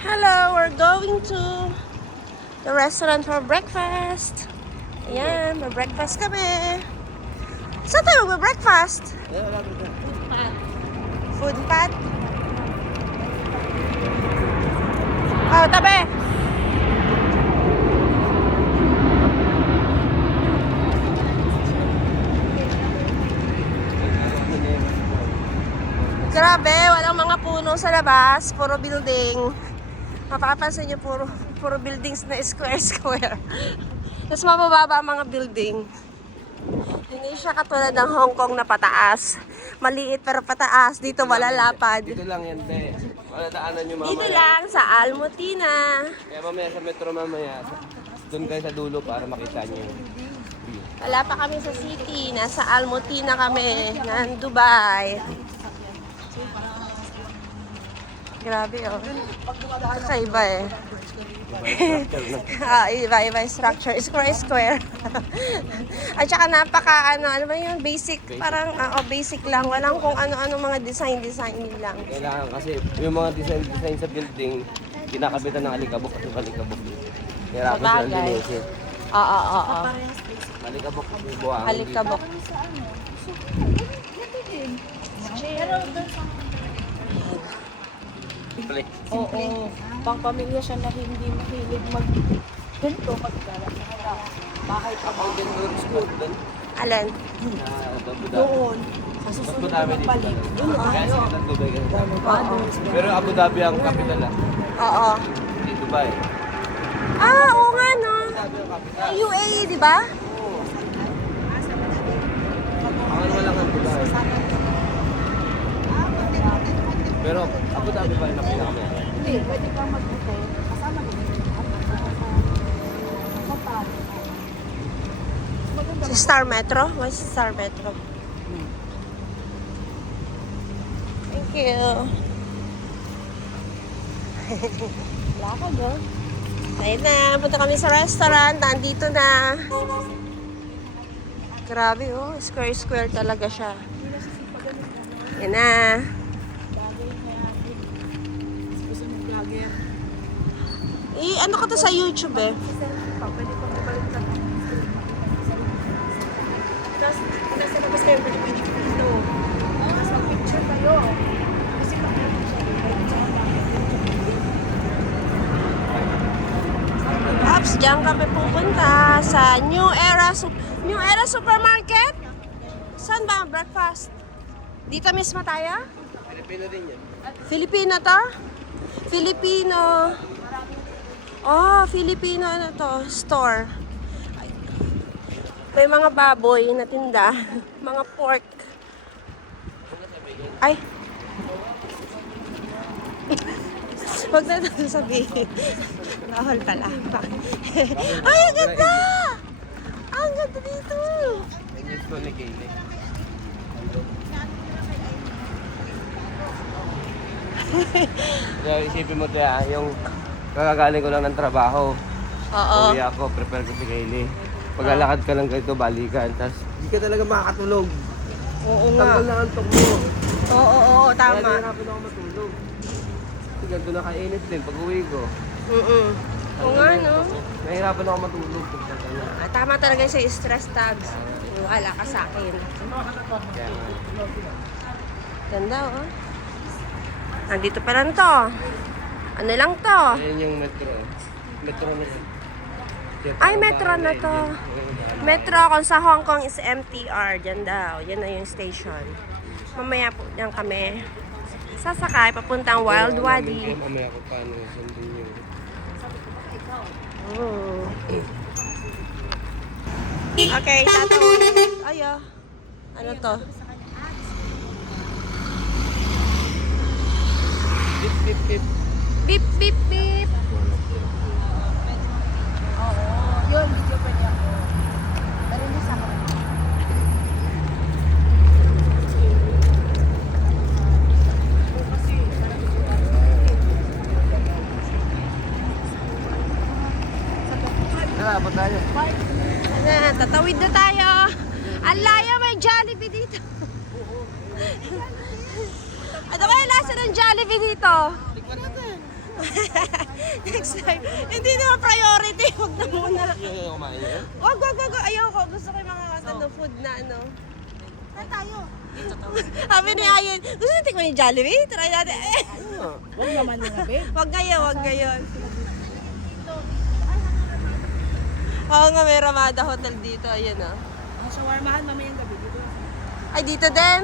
Hello, we're going to the restaurant for breakfast. Ayan, may breakfast kami. Saan tayo mag-breakfast? Food path. Oh, tabi. Grabe, walang mga puno sa labas. Puro building. Mapapansin niyo, puro buildings na square. Tapos mabababa ang mga building. Hindi siya katulad ng Hong Kong na pataas. Maliit pero pataas. Dito malalapad. Dito lang yan, te. Wala daanan nyo mamaya. Dito lang sa Almutina. Kaya mamaya sa metro mamaya, doon kayo sa dulo para makita nyo yung view. Wala pa kami sa city. Nasa Almutina kami. Ng Dubai. Grabe oh. Kakaiba eh. Iba yung structure. Square. At saka ano ba yung basic, parang basic lang. Walang kung ano-ano mga design lang. Kailangan kasi yung mga design sa building, kinakabitan ng alikabok at yung alikabok. Hirapan sila Sabagay. linisin. Oo. Alikabok at yung buhangin. Alikabok. Simple. Oo. Pang-pamilya siya na hindi mahilig ganito, magkala. Bahay pa Ang ganda ng spot doon. Alin? doon. Sa Mas susunod madami na dito. balik. Doon Kaya sa ng Dubai ganun. Oo. Pero Abu Dhabi ang capital ah. Oo. Hindi Dubai. Oo nga no. Abu Dhabi ang capital. UAE, di ba? Ang ano lang ang Dubai. Pero Abu Dhabi ba yung pinakamayari? Hindi, pwede kang mag-hotel. Kasama din. Sa Star Metro? What's Star Metro? Thank you. Wala ka doon. Ayun na, punta kami sa restaurant. Nandito na. Grabe oh, square talaga siya. Yan na. Gusto mo vlogger. Ano ka to sa YouTube eh? Pwede kang mabaliktad. Tapos, nasa labas kayo, pwede dito. Tapos, mag-picture kayo. Kasi Ops, diyan kami pupunta sa New Era Supermarket. Saan ba ang breakfast? Dito mismo tayo? Pilipino din yan. Filipino to? Filipino. Oh, Filipino ano to? Store. May mga baboy na tinda. Mga pork. Ay. Huwag na ito sabihin. Bawal pala. Ay, ang ganda! Ang ganda dito! Ang gusto ni Kaylee. So, isipin mo tayo, yung kakagaling ko lang ng trabaho. Oo. Uwi ako, prepare ko si Kaylee. Paglalakad ka lang ganito, balikan. Tapos, hindi ka talaga makakatulog. Oo nga. Tanggal na antok mo. Oo, Kaya tama. nahirapan ako matulog. Kasi ganito nakainit din pag uwi ko. Oo nga, no? Nahirapan ako matulog. Pagkatala. Tama talaga sa stress tags. Wala ka sa akin. Kaya nga. Ganda, oh. Nandito pa lang to. Ano lang to? Ayan yung metro. Metro na yan. Ay, metro na to. Metro, kung sa Hong Kong is MTR. Diyan daw. Yan na yung station. Mamaya po diyan kami sasakay papuntang Wild Wadi. Mamaya ko paano sundin yung... Oh. Okay, tatawid. Ayo. Ano to? Pip, pip, pip. Beep, beep, beep. Oo. Yun, video pwede ako. Pero hindi sa akin. Tara, abot tayo. Tatawid na tayo. Ang layo, may Jollibee dito. Ano kaya lasa ng Jollibee dito? Tikman natin. Next time. Hindi naman priority. Huwag na muna. Yung kumain niya? Wag. Ayoko. Gusto ko yung mga food na ano. Saan tayo? Dito to. Sabi ni Ayen, gusto niyo tikman yung Jollibee? Try natin. Huwag naman mga babe. Wag ngayon. Oo nga, may Ramada Hotel dito. Ayun oh. Ang shawarmahan mamayang gabi dito. Ay, dito din.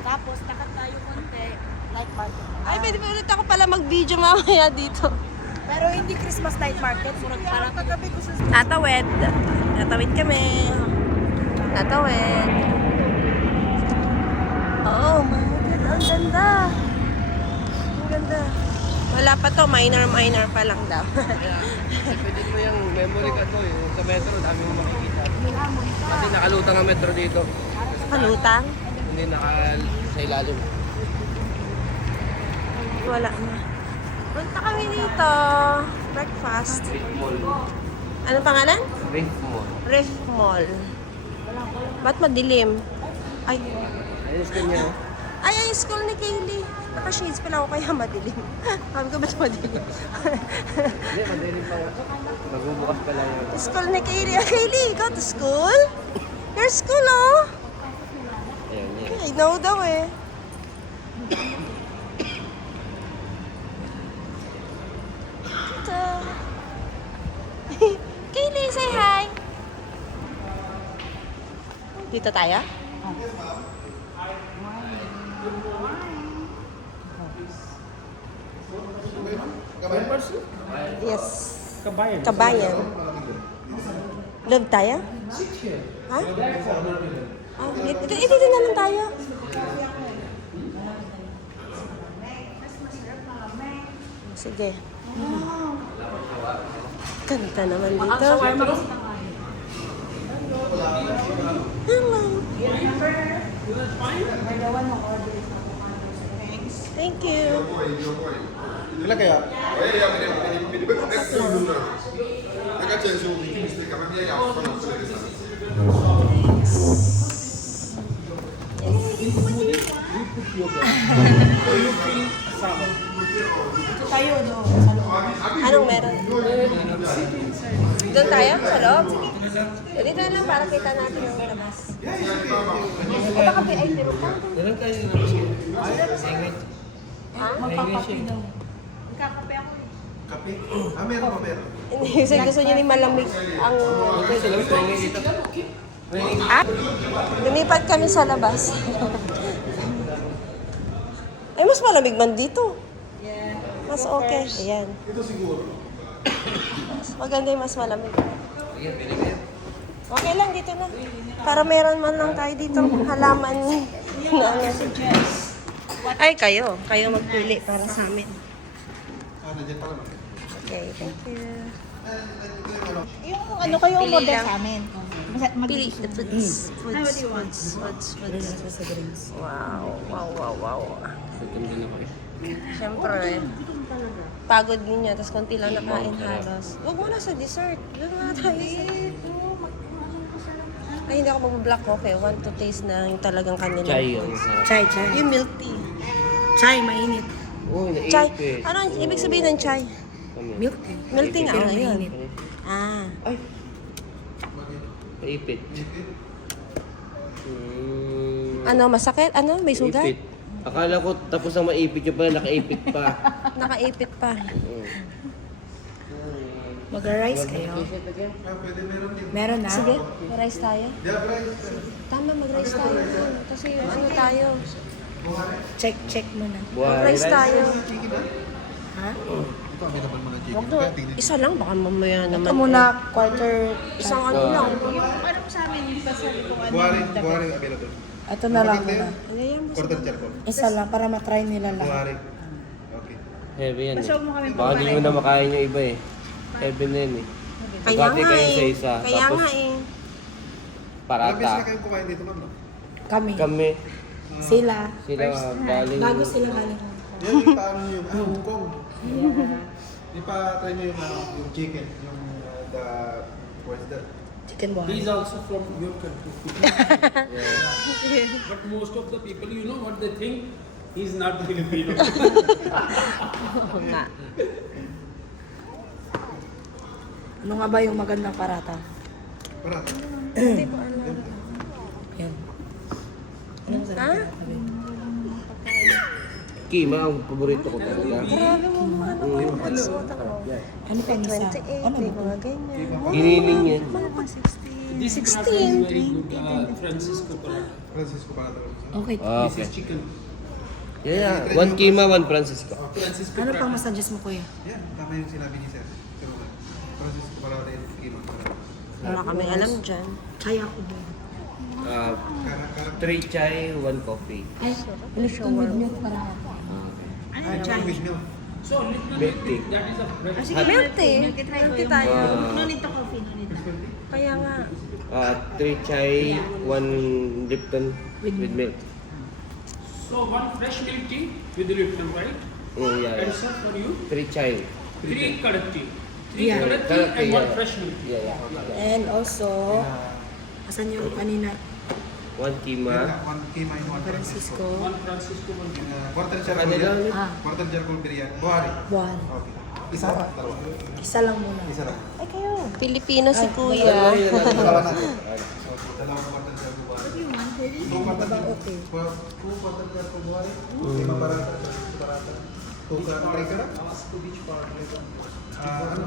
Tapos, takat tayo konti. Night market. Ay, pwede pa ulit ako pala mag-video mamaya dito. Pero hindi Christmas night market. Parang kagabi ko sa... Tatawid. Tatawid kami. Tatawid. Oh my God, ang ganda. Ang ganda. Wala pa to, minor pa lang daw. Pwede mo yung memory card mo. Yung sa metro, dami mo makikita. Kasi nakalutang ang metro dito. Palutang? Hindi sa ilalim. Wala na. Punta kami dito. Breakfast. Reef Mall. Anong pangalan? Reef Mall. Reef Mall. Ba't madilim? Ay, Ayos ka niya. ay, yung school ni Kaylee. Naka-shades pala ako kaya madilim. Sabi ko, ba't madilim? Hindi, madilim pa nga. Magbubukas pala yun. School ni Kaylee. Ah, Kaylee, go to school? Your school, oh. Ayan, yan. I know daw eh. Ito. Kaylee, say hi. Dito tayo? Yes. Kabayan. Love tayo? Ha? Ah, dito na lang tayo. Sige. Ganda naman dito. Hello. Thank you. Quella che ha? Mi deve essere una. Ragazzi, sono di queste caramelle a Tayo, no? Anong meron? Doon tayo? Sa loob? Dito na lang para kita natin yung labas. O baka VIP room lang? Meron kayo na kasi. Ha? Magpapapi daw. Magkakape ako eh. Kape? Ah, meron pa meron. Hindi, kasi gusto niya ni malamig ang... Okay, sa labas tayo ngayon dito. Ah? Lumipat kami sa labas. Ay, mas malamig man dito. Mas okay. Ayan. Ito siguro. Mas maganda yung mas malamig. Okay lang, dito na. Para meron man lang tayo dito halaman na ano. Ay, kayo. Kayo magpili para sa amin. Ah, nandiyan pa naman. Okay, thank you. Yung ano kayo Pili order lang. sa amin? Pili. Foods. Wow. Ganda na kayo. Siyempre, pagod ninyo, tapos konti lang nakain halos. Huwag mo na sa dessert. Doon na tayo sa... Ay, hindi ako mag-black coffee. I want to taste na yung talagang kanila. Chai yun. Chai. Yung milk tea. Chai, mainit. Oo, Chai. naipit. Ano ang ibig sabihin ng chai? Milk tea. Milk tea nga. Pero Oh, yun. mainit. Ah. Ay. Naipit. Ano, masakit? Ano, may sugat? Naipit. Akala ko tapos ang maipit yung pala, nakaipit pa. Nakaipit pa. Mag-rice kayo? Ah, pwede meron din. Meron na? Sige, rice tayo. Yeah, right. Tama, mag-rice tayo. Kasi ano tayo? Check muna. Mag-rice tayo. Ha? Ito, available mga chicken. Wag na. Kaya tingnan. Isa lang, baka mamaya Ito naman. muna, quarter. Isang ano lang. Ano sa amin, pasabi ko Buhari available. Ito na lang muna. Ayan mo. Quarter charcoal. Isa lang para matry nila lahat. Buhari. Okay. Heavy yan eh. Baka hindi mo na makain yung iba eh. Heavy na yan eh. Kaya Pagkati nga kayo sa eh. isa. Kaya Tapos nga eh. Ilang beses na parata. kayong kumain dito, ma'am? no? Kami. Kami. Sila. Sila galing. Bago sila galing. Yan yung paano yung Hong Kong. Di pa try mo yung chicken, yung the what's that? Chicken boy. He's also from your country. But most of the people, you know what they think? He's not Filipino. Oo nga. Ano nga ba yung magandang parata? Para. Hindi ko alam. Yan. Ha? Kima ang paborito ko talaga. Grabe mo mga ano yung pagsuot ako. Ano pa yung isa? 28, Ano may ba? mga ganyan. Giniling yan. Mga pa 16. This 16. paratha is very good. Francisco paratha. Francisco para talaga. Okay. Ah, This okay. is chicken. Yeah, yeah. 1 Kima, 1 Francisco. Francisco Ano pang paratha. masuggest mo, kuya? Yan, tama yung sinabi ni Sir. Pero Francisco para rin kima. Wala kami alam dyan. Kaya ko ba? 3 chai, 1 coffee. Ay, Lipton with milk para. Ay, chai with milk. So little Milk tea. that is a bread. Sige, milk tea. Milk tea tayo. Kaya nga. 3 chai, 1 Lipton with milk. So one fresh milk tea with the Lipton, right? Yeah, And yeah. sir for you, 3 chai. 3 kadak tea. 3 Yeah. kadak tea Kadak tea, and 1 yeah. fresh milk. Yeah, yeah. And also, asan yung kanina? 1 Kima. One kima and one Francisco. Francisco. 1 Francisco, 1 tea. Quarter Sa charcoal kanila yan. ulit. Ah, Quarter charcoal biryani. Buhari. one. Okay. Isa, dalawa. Isa lang muna. Isa lang. Ay, kayo. Pilipino si Dalawa Kuya. yun, Dalawa dalawa. natin. So, dalawang quarter charcoal buhari. Two quarter Okay. two quarter charcoal buhari. Lima parata, Francisco parata. Two ka, three ka na? Ano?